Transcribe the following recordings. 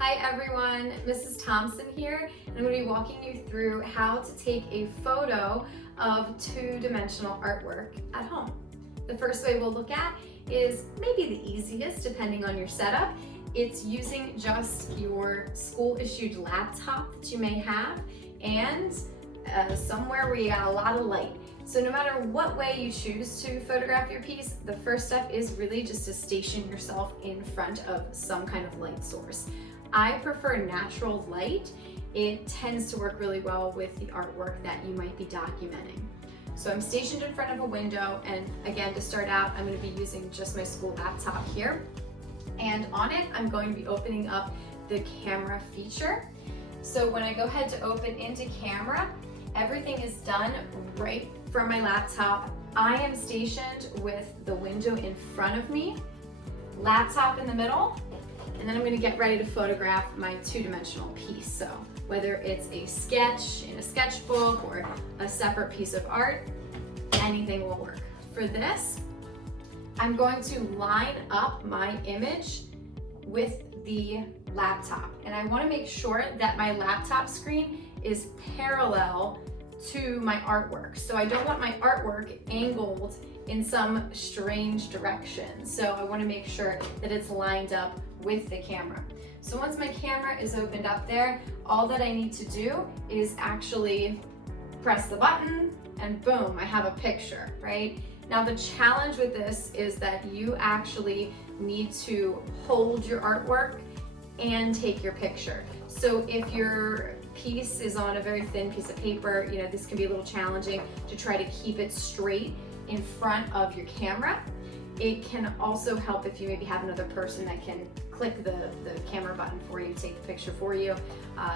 Hi everyone, Mrs. Thompson here, and I'm going to be walking you through how to take a photo of two-dimensional artwork at home. The first way we'll look at is maybe the easiest depending on your setup. It's using just your school-issued laptop that you may have and somewhere where you got a lot of light. So no matter what way you choose to photograph your piece, the first step is really just to station yourself in front of some kind of light source. I prefer natural light. It tends to work really well with the artwork that you might be documenting. So I'm stationed in front of a window, and again, to start out, I'm going to be using just my school laptop here. And on it, I'm going to be opening up the camera feature. So when I go ahead to open into camera, everything is done right from my laptop. I am stationed with the window in front of me, laptop in the middle, and then I'm going to get ready to photograph my two-dimensional piece. So whether it's a sketch in a sketchbook or a separate piece of art, anything will work. For this, I'm going to line up my image with the laptop, and I want to make sure that my laptop screen is parallel to my artwork. So I don't want my artwork angled in some strange direction. So I want to make sure that it's lined up with the camera. So once my camera is opened up there, all that I need to do is actually press the button and boom, I have a picture, right? Now the challenge with this is that you actually need to hold your artwork and take your picture. So if your piece is on a very thin piece of paper, this can be a little challenging to try to keep it straight in front of your camera. It can also help if you maybe have another person that can click the camera button for you, take the picture for you.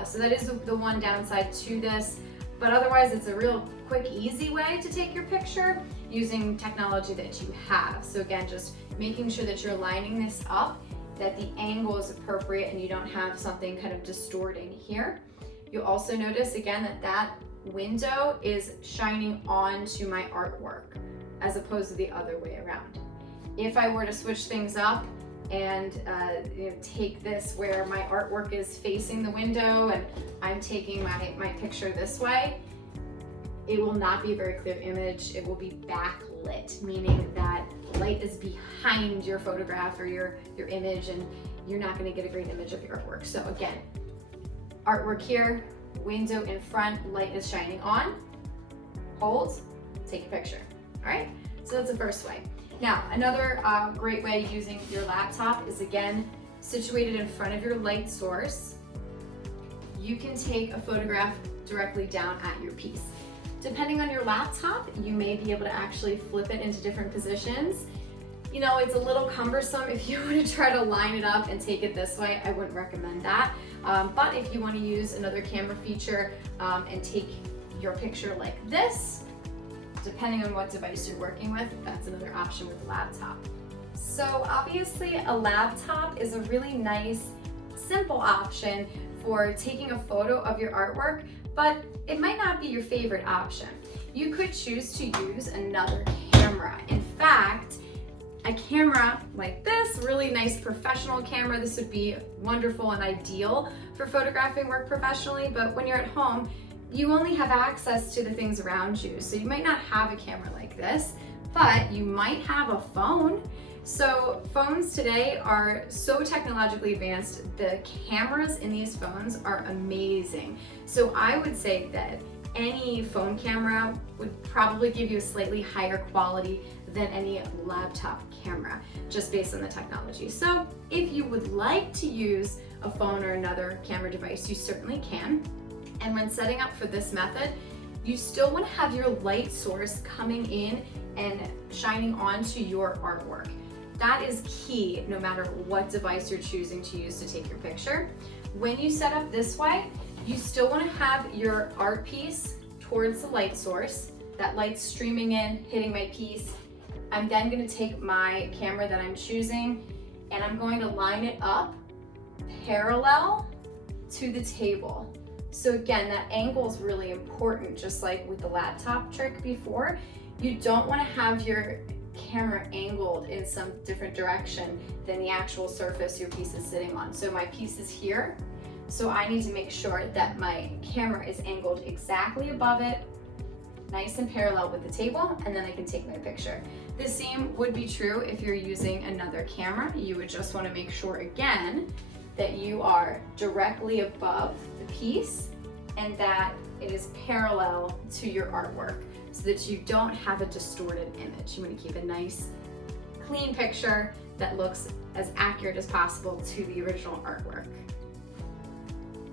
So that is the one downside to this, but otherwise it's a real quick, easy way to take your picture using technology that you have. So again, just making sure that you're lining this up, that the angle is appropriate and you don't have something kind of distorting here. You'll also notice again that window is shining onto my artwork as opposed to the other way around. If I were to switch things up and take this where my artwork is facing the window and I'm taking my picture this way, it will not be a very clear image. It will be backlit, meaning that light is behind your photograph or your image, and you're not going to get a great image of your artwork. So again, artwork here, window in front, light is shining on, hold, take a picture. All right, so that's the first way. Now, another great way using your laptop is again, situated in front of your light source. You can take a photograph directly down at your piece. Depending on your laptop, you may be able to actually flip it into different positions. It's a little cumbersome if you were to try to line it up and take it this way. I wouldn't recommend that. But if you want to use another camera feature and take your picture like this, depending on what device you're working with, that's another option with the laptop. So obviously a laptop is a really nice, simple option for taking a photo of your artwork, but it might not be your favorite option. You could choose to use another camera. In fact, a camera like this, really nice professional camera, this would be wonderful and ideal for photographing work professionally, but when you're at home, you only have access to the things around you. So you might not have a camera like this, but you might have a phone. So phones today are so technologically advanced. The cameras in these phones are amazing. So I would say that any phone camera would probably give you a slightly higher quality than any laptop camera, just based on the technology. So if you would like to use a phone or another camera device, you certainly can. And when setting up for this method, you still want to have your light source coming in and shining onto your artwork. That is key no matter what device you're choosing to use to take your picture. When you set up this way, you still want to have your art piece towards the light source. That light's streaming in, hitting my piece. I'm then going to take my camera that I'm choosing and I'm going to line it up parallel to the table. So again, that angle is really important, just like with the laptop trick before. You don't want to have your camera angled in some different direction than the actual surface your piece is sitting on. So my piece is here, so I need to make sure that my camera is angled exactly above it, nice and parallel with the table, and then I can take my picture. The same would be true if you're using another camera. You would just want to make sure again that you are directly above the piece and that it is parallel to your artwork so that you don't have a distorted image. You want to keep a nice, clean picture that looks as accurate as possible to the original artwork.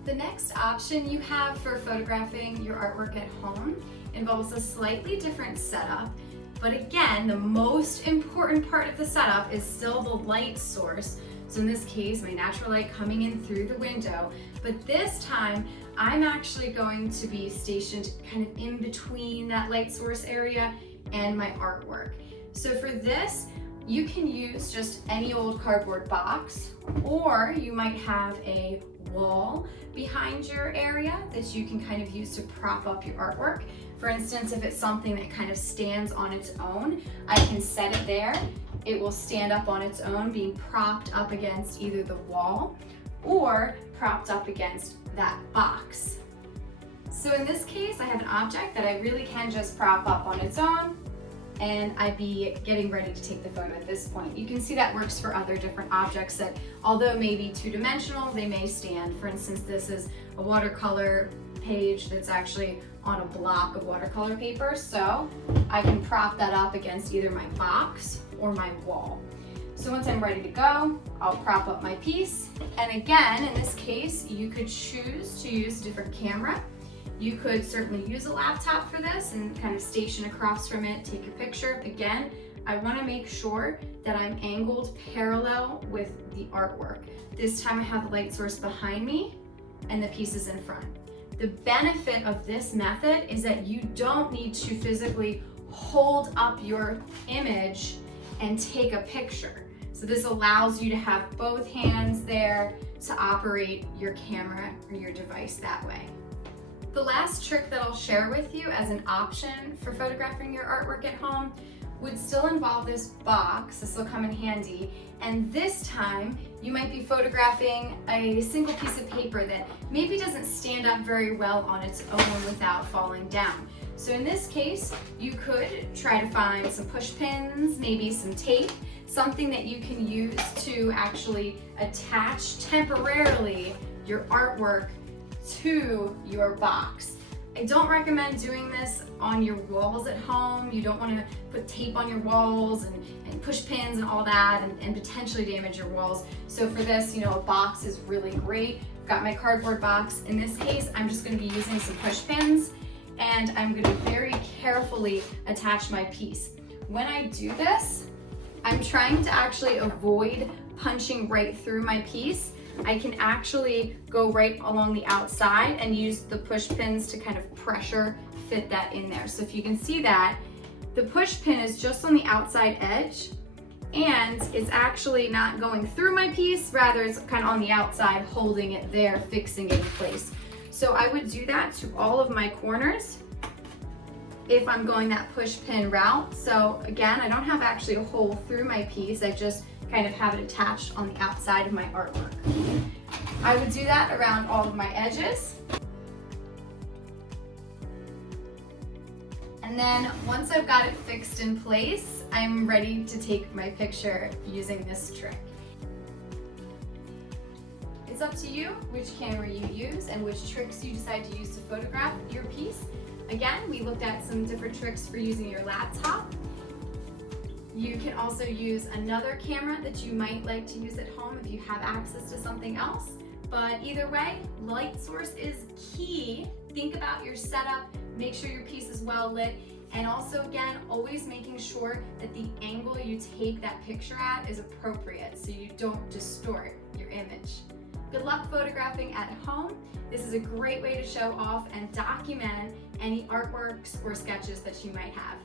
The next option you have for photographing your artwork at home involves a slightly different setup, but again, the most important part of the setup is still the light source. So in this case, my natural light coming in through the window, but this time I'm actually going to be stationed kind of in between that light source area and my artwork. So for this, you can use just any old cardboard box, or you might have a wall behind your area that you can kind of use to prop up your artwork. For instance, if it's something that kind of stands on its own, I can set it there. It will stand up on its own, being propped up against either the wall or propped up against that box. So in this case, I have an object that I really can just prop up on its own, and I'd be getting ready to take the photo at this point. You can see that works for other different objects that, although maybe two-dimensional, they may stand. For instance, this is a watercolor page that's actually on a block of watercolor paper, so I can prop that up against either my box or my wall. So once I'm ready to go, I'll prop up my piece. And again, in this case, you could choose to use a different camera. You could certainly use a laptop for this and kind of station across from it, take a picture. Again, I want to make sure that I'm angled parallel with the artwork. This time I have the light source behind me and the piece is in front. The benefit of this method is that you don't need to physically hold up your image and take a picture. So this allows you to have both hands there to operate your camera or your device that way. The last trick that I'll share with you as an option for photographing your artwork at home would still involve this box. This will come in handy. And this time you might be photographing a single piece of paper that maybe doesn't stand up very well on its own without falling down. So in this case, you could try to find some push pins, maybe some tape, something that you can use to actually attach temporarily your artwork to your box. I don't recommend doing this on your walls at home. You don't want to put tape on your walls and push pins and all that and potentially damage your walls. So for this, a box is really great. I've got my cardboard box. In this case, I'm just going to be using some push pins, and I'm going to very carefully attach my piece. When I do this, I'm trying to actually avoid punching right through my piece. I can actually go right along the outside and use the push pins to kind of pressure fit that in there. So if you can see that, the push pin is just on the outside edge and it's actually not going through my piece, rather it's kind of on the outside holding it there, fixing it in place. So I would do that to all of my corners if I'm going that push pin route. So again, I don't have actually a hole through my piece, I just kind of have it attached on the outside of my artwork. I would do that around all of my edges. And then once I've got it fixed in place, I'm ready to take my picture using this trick. It's up to you which camera you use and which tricks you decide to use to photograph your piece. Again, we looked at some different tricks for using your laptop. You can also use another camera that you might like to use at home if you have access to something else. But either way, light source is key. Think about your setup, make sure your piece is well lit, and also again, always making sure that the angle you take that picture at is appropriate so you don't distort your image. Good luck photographing at home. This is a great way to show off and document any artworks or sketches that you might have.